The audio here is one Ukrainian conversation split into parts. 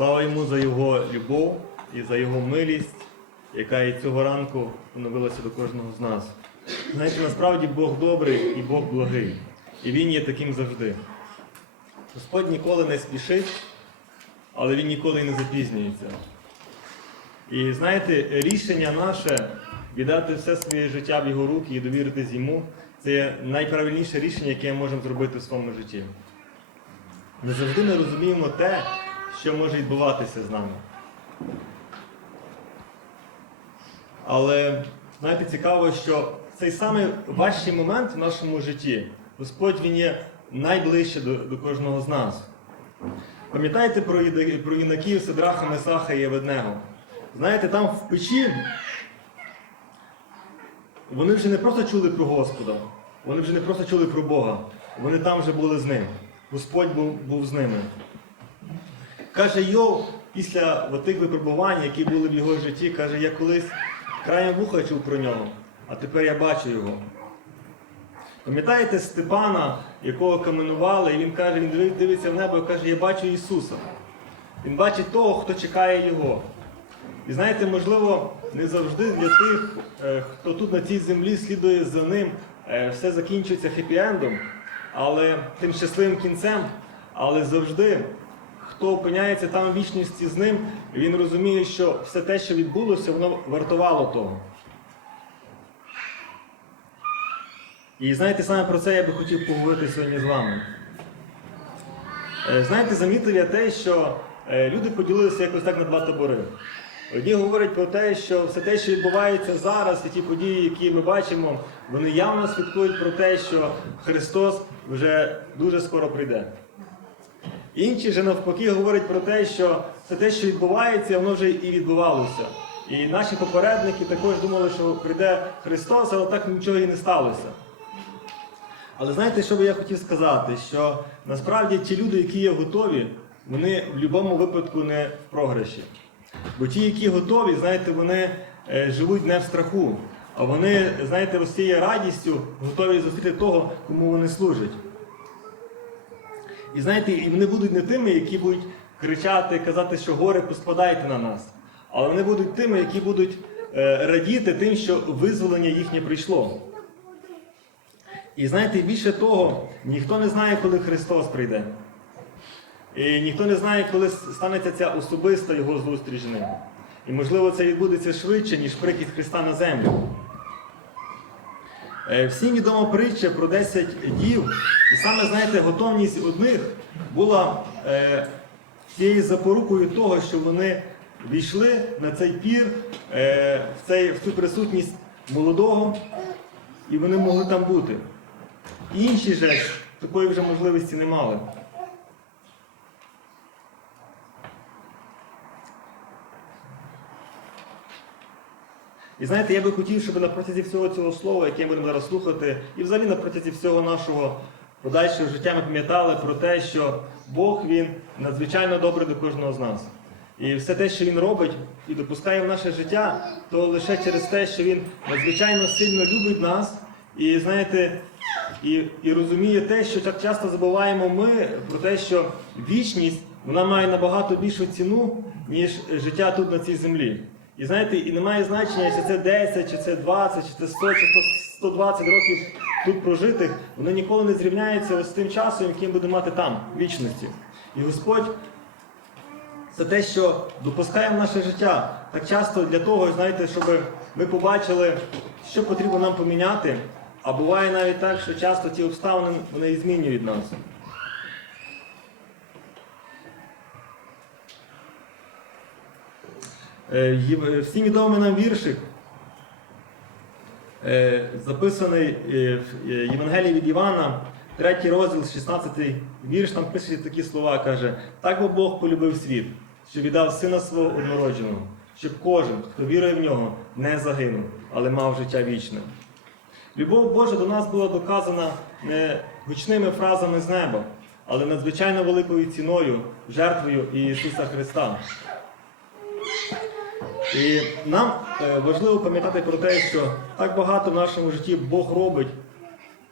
Слава йому за його любов і за його милість, яка і цього ранку поновилася до кожного з нас. Знаєте, насправді Бог добрий і Бог благий. І Він є таким завжди. Господь ніколи не спішить, але Він ніколи і не запізнюється. І знаєте, рішення наше віддати все своє життя в його руки і довіритись йому це найправильніше рішення, яке ми можемо зробити в своєму житті. Не завжди ми розуміємо те, що може відбуватися з нами. Але знаєте, цікаво, що цей самий важчий момент в нашому житті Господь Він є найближче до, до кожного з нас. Пам'ятаєте про, про юнаків Сидраха, Месаха і Єведнего? Знаєте, там в печі вони вже не просто чули про Господа, вони вже не просто чули про Бога, вони там вже були з ним. Господь був, був з ними. Каже Йов, після тих випробувань, які були в його житті, каже, я колись краєм вуха чув про нього, а тепер я бачу його. Пам'ятаєте Степана, якого каменували, і він каже, він дивиться в небо і каже, я бачу Ісуса. Він бачить того, хто чекає Його. І знаєте, можливо, не завжди для тих, е, хто тут на цій землі слідує за ним, е, все закінчується хеппі-ендом, але тим щасливим кінцем, але завжди, хто опиняється там в вічності з ним, він розуміє, що все те, що відбулося, воно вартувало того. І знаєте, саме про це я би хотів поговорити сьогодні з вами. Е, Знаєте, замітив я те, що е, люди поділилися якось так на два табори. Одні говорять про те, що все те, що відбувається зараз, і ті події, які ми бачимо, вони явно свідкують про те, що Христос вже дуже скоро прийде. Інші же навпаки говорять про те, що все те, що відбувається, воно вже і відбувалося. І наші попередники також думали, що прийде Христос, але так нічого і не сталося. Але знаєте, що би я хотів сказати? Що насправді ті люди, які є готові, вони в будь-якому випадку не в програші. Бо ті, які готові, знаєте, вони е, живуть не в страху, а вони, знаєте, ось цією радістю готові зустріти того, кому вони служать. І знаєте, і вони будуть не тими, які будуть кричати, казати, що горе поспадайте на нас. Але вони будуть тими, які будуть е, радіти тим, що визволення їхнє прийшло. І знаєте, більше того, ніхто не знає, коли Христос прийде. І ніхто не знає, коли станеться ця особиста його зустріч з ним. І можливо це відбудеться швидше, ніж прихід Христа на землю. Е, Всім відома притча про 10 дів, і саме, знаєте, готовність одних була е, цією запорукою того, що вони війшли на цей пір, е, в, цей, в цю присутність молодого, і вони могли там бути. Інші же такої вже можливості не мали. І знаєте, я би хотів, щоб на протязі всього цього слова, яке ми будемо зараз слухати, і взагалі на протязі всього нашого подальшого життя ми пам'ятали про те, що Бог Він надзвичайно добрий до кожного з нас. І все те, що Він робить і допускає в наше життя, то лише через те, що Він надзвичайно сильно любить нас. І знаєте, і, і розуміє те, що так часто забуваємо ми про те, що вічність вона має набагато більшу ціну, ніж життя тут на цій землі. І знаєте, і немає значення, чи це 10, чи це 20, чи це 100, чи 100, 120 років тут прожитих, воно ніколи не зрівняється з тим часом, яким буде мати там, в вічності. І Господь це те, що допускає в наше життя так часто для того, знаєте, щоб ми побачили, що потрібно нам поміняти. А буває навіть так, що часто ті обставини вони і змінюють нас. Всім відомий нам віршик, е, записаний е, в е, Євангелії від Івана, третій розділ, 16 вірш, там пише такі слова, каже, так бо Бог полюбив світ, що віддав сина свого однородженого, щоб кожен, хто вірує в нього, не загинув, але мав життя вічне. Любов Божа до нас була доказана не гучними фразами з неба, але надзвичайно великою ціною, жертвою Ісуса Христа. І нам е, важливо пам'ятати про те, що так багато в нашому житті Бог робить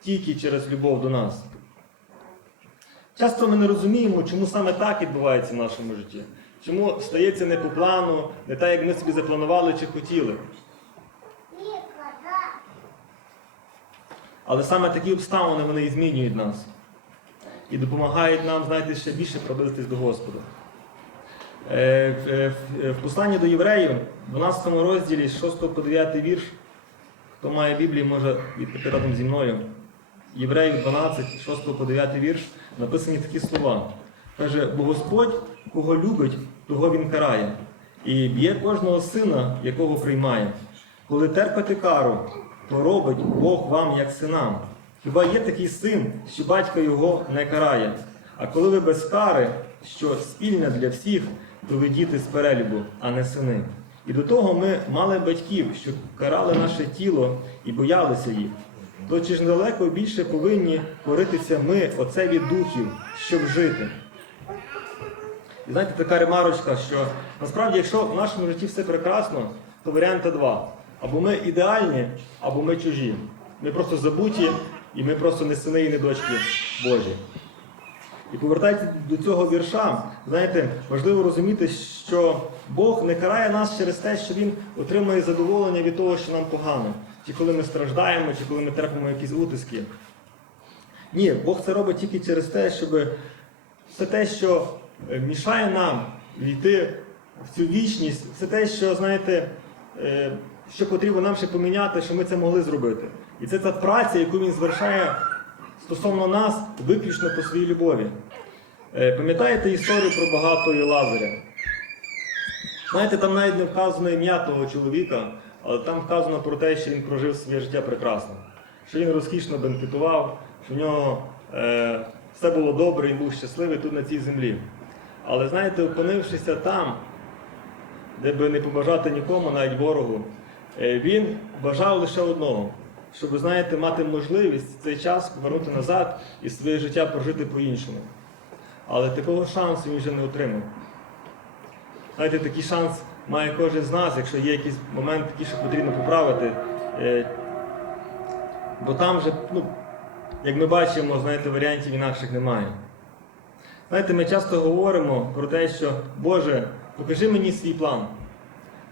тільки через любов до нас. Часто ми не розуміємо, чому саме так відбувається в нашому житті. чому стається не по плану, не так, як ми собі запланували чи хотіли. Але саме такі обставини вони і змінюють нас і допомагають нам, знаєте, ще більше приблизитись до Господа. Е, в- е, в- посланні до євреїв, в 12 розділі, 6 по 9 вірш, хто має Біблію, може відкрити разом зі мною. Євреїв 12, 6 по 9 вірш, написані такі слова. Каже, бо Господь, кого любить, того він карає, і б'є кожного сина, якого приймає. Коли терпите кару, то робить Бог вам як синам. Хіба є такий син, що батько його не карає? А коли ви без кари, що спільне для всіх, ви діти з перелюбу, а не сини. І до того ми мали батьків, що карали наше тіло і боялися їх. То чи ж недалеко більше повинні коритися ми, оце від духів, щоб жити? І знаєте, така ремарочка, що насправді, якщо в нашому житті все прекрасно, то варіанти два. Або ми ідеальні, або ми чужі. Ми просто забуті, і ми просто не сини і не дочки Божі. І повертаючись до цього вірша, знаєте, важливо розуміти, що Бог не карає нас через те, що Він отримує задоволення від того, що нам погано, чи коли ми страждаємо, чи коли ми терпимо якісь утиски. Ні, Бог це робить тільки через те, щоб все те, що е, мішає нам війти в цю вічність, все те, що, знаєте, е, що потрібно нам ще поміняти, що ми це могли зробити. І це та праця, яку він звершає стосовно нас виключно по своїй любові. Е, Пам'ятаєте історію про багатого і Лазаря? Знаєте, там навіть не вказано ім'я того чоловіка, але там вказано про те, що він прожив своє життя прекрасно, що він розкішно бенкетував, що в нього е, все було добре, він був щасливий тут на цій землі. Але знаєте, опинившися там, де би не побажати нікому, навіть ворогу, е, він бажав лише одного, щоб, знаєте, мати можливість цей час повернути назад і своє життя прожити по-іншому. Але такого шансу він вже не отримав. Знаєте, такий шанс має кожен з нас, якщо є якийсь момент такий, що потрібно поправити. Е, Бо там вже, ну, як ми бачимо, знаєте, варіантів інакших немає. Знаєте, ми часто говоримо про те, що Боже, покажи мені свій план.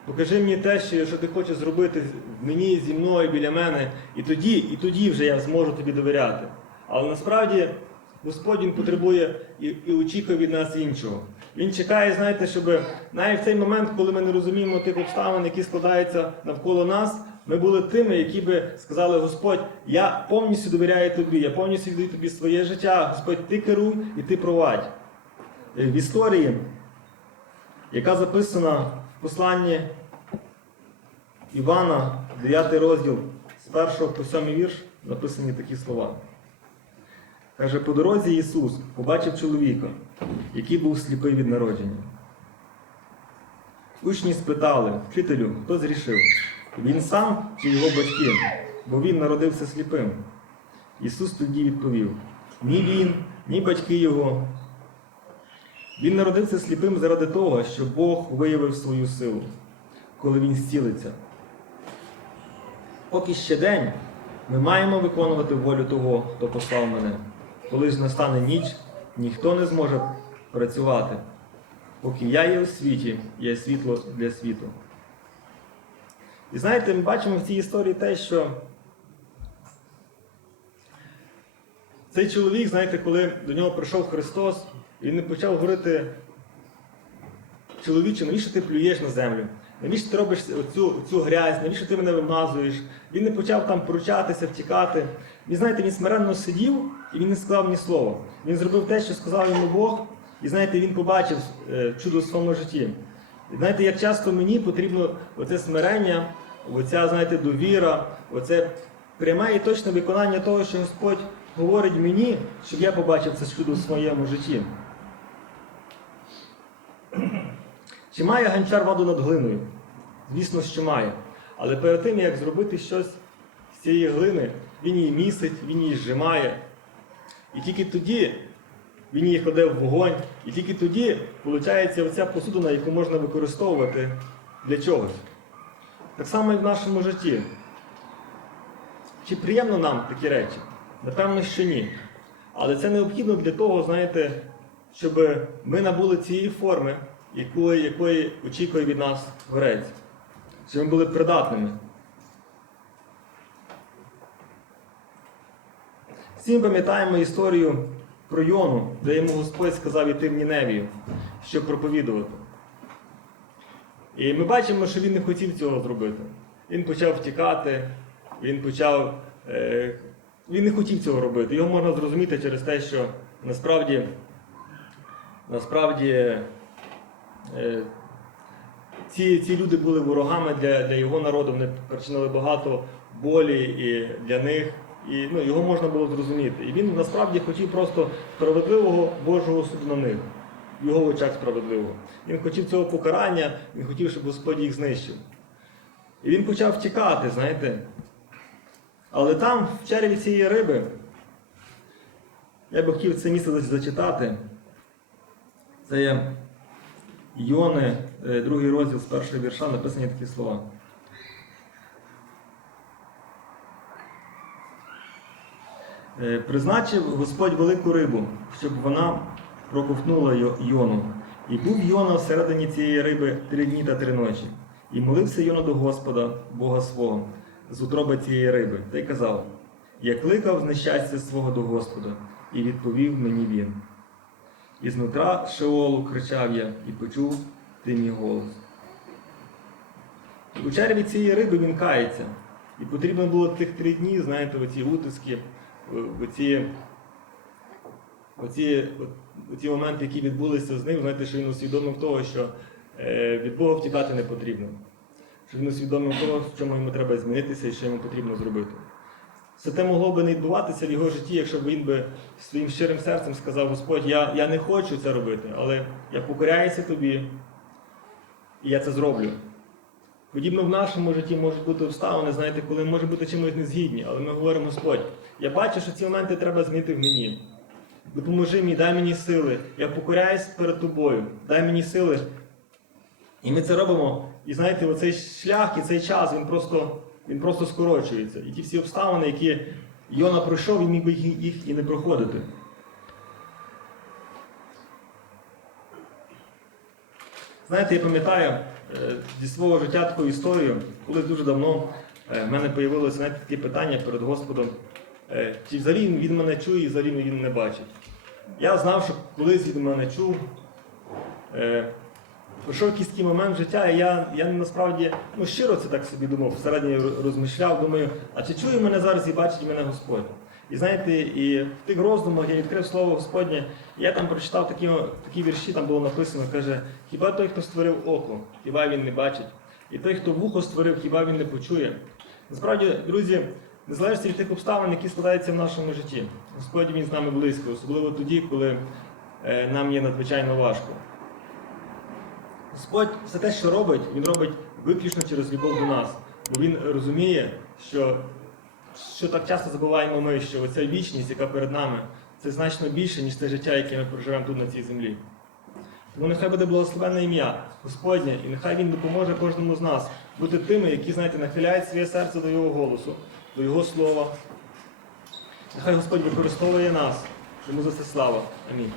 Покажи мені те, що, ти хочеш зробити мені, зі мною, біля мене, і тоді, і тоді вже я зможу тобі довіряти. Але насправді Господь Він потребує і, і очікує від нас іншого. Він чекає, знаєте, щоб навіть в цей момент, коли ми не розуміємо тих обставин, які складаються навколо нас, ми були тими, які би сказали, Господь, я повністю довіряю тобі, я повністю віддаю тобі своє життя. Господь, ти керуй і ти провадь. Е, В історії, яка записана посланні Івана, 9 розділ, з 1 по 7 вірш, написані такі слова. Каже, по дорозі Ісус побачив чоловіка, який був сліпий від народження. Учні спитали, вчителю, хто зрішив? Він сам чи його батьки, бо він народився сліпим. Ісус тоді відповів: ні він, ні батьки його. Він народився сліпим заради того, що Бог виявив свою силу, коли він зцілиться. Поки ще день, ми маємо виконувати волю того, хто послав мене. Коли ж настане ніч, ніхто не зможе працювати. Поки я є у світі, є світло для світу. І знаєте, ми бачимо в цій історії те, що цей чоловік, знаєте, коли до нього прийшов Христос, він не почав говорити, чоловіче, навіщо ти плюєш на землю? Навіщо ти робиш оцю, цю грязь, навіщо ти мене вимазуєш? Він не почав там пручатися, втікати. Він, знаєте, він смиренно сидів і він не сказав ні слова. Він зробив те, що сказав йому Бог, і знаєте, він побачив е, чудо в своєму житті. І знаєте, як часто мені потрібно оце смирення, оця, знаєте, довіра, оце пряме і точне виконання того, що Господь говорить мені, щоб я побачив це чудо в своєму житті. Чи має ганчар ваду над глиною? Звісно, що має. Але перед тим, як зробити щось з цієї глини, він її місить, він її зжимає. І тільки тоді він її кладе в вогонь, і тільки тоді виходить оця посудина, яку можна використовувати для чогось. Так само і в нашому житті. Чи приємно нам такі речі? Напевно, що ні. Але це необхідно для того, знаєте, щоб ми набули цієї форми, якої, якої очікує від нас Творець. Щоб ми були придатними. Всі ми пам'ятаємо історію про Йону, де йому Господь сказав іти в Ніневію, щоб проповідувати. І ми бачимо, що він не хотів цього зробити. Він почав втікати, він почав. Е, він не хотів цього робити. Його можна зрозуміти через те, що насправді, насправді ці, ці люди були ворогами для, для його народу, вони причинили багато болі і для них. І ну, його можна було зрозуміти. І він насправді хотів просто справедливого Божого суду на них, в його очах справедливого. Він хотів цього покарання, він хотів, щоб Господь їх знищив. І він почав втікати, знаєте. Але там, в черві цієї риби, я би хотів це місце зачитати. Це є Йони, е, другий розділ з першого вірша, написані такі слова. Е, Призначив Господь велику рибу, щоб вона проковтнула Йо- Йону. І був Йона всередині цієї риби три дні та три ночі. І молився Йона до Господа, Бога свого, з утроби цієї риби, та й казав: Я кликав з нещастя свого до Господа, і відповів мені він. І знутра Шеолу кричав я і почув ти мій голос. У черві цієї риби він кається. І потрібно було тих три дні, знаєте, оці утиски, оці, оці, оці моменти, які відбулися з ним, знаєте, що він усвідомив того, що е, від Бога втікати не потрібно. Що він усвідомив того, в чому йому треба змінитися і що йому потрібно зробити. Все те могло би не відбуватися в його житті, якщо б він би своїм щирим серцем сказав, Господь, я, я не хочу це робити, але я покоряюся тобі, і я це зроблю. Подібно в нашому житті можуть бути обставини, знаєте, коли може бути чимось незгідні, але ми говоримо, Господь, я бачу, що ці моменти треба змінити в мені. Допоможи мені, дай мені сили. Я покоряюсь перед тобою, дай мені сили. І ми це робимо. І знаєте, оцей шлях і цей час він просто, він просто скорочується. І ті всі обставини, які Йона пройшов, він міг би їх, і не проходити. Знаєте, я пам'ятаю е, зі свого життя таку історію, коли дуже давно е, в мене з'явилося знаєте, такі питання перед Господом, е, чи взагалі він мене чує і взагалі він не бачить. Я знав, що колись він мене чув. Пройшов якийсь момент життя, і я, я насправді ну, щиро це так собі думав, всередині розмишляв, думаю, а чи чує мене зараз і бачить мене Господь? І знаєте, і в тих роздумах я відкрив слово Господнє, і я там прочитав такі, такі вірші, там було написано, каже, хіба той, хто створив око, хіба він не бачить? І той, хто вухо створив, хіба він не почує? Насправді, друзі, незалежно від тих обставин, які складаються в нашому житті, Господь він з нами близько, особливо тоді, коли е, нам є надзвичайно важко. Господь все те, що робить, Він робить виключно через любов до нас. Бо Він розуміє, що, що так часто забуваємо ми, що оця вічність, яка перед нами, це значно більше, ніж те життя, яке ми проживемо тут на цій землі. Тому нехай буде благословенне ім'я Господнє, і нехай Він допоможе кожному з нас бути тими, які, знаєте, нахиляють своє серце до Його голосу, до Його слова. Нехай Господь використовує нас. Йому за це слава. Амінь.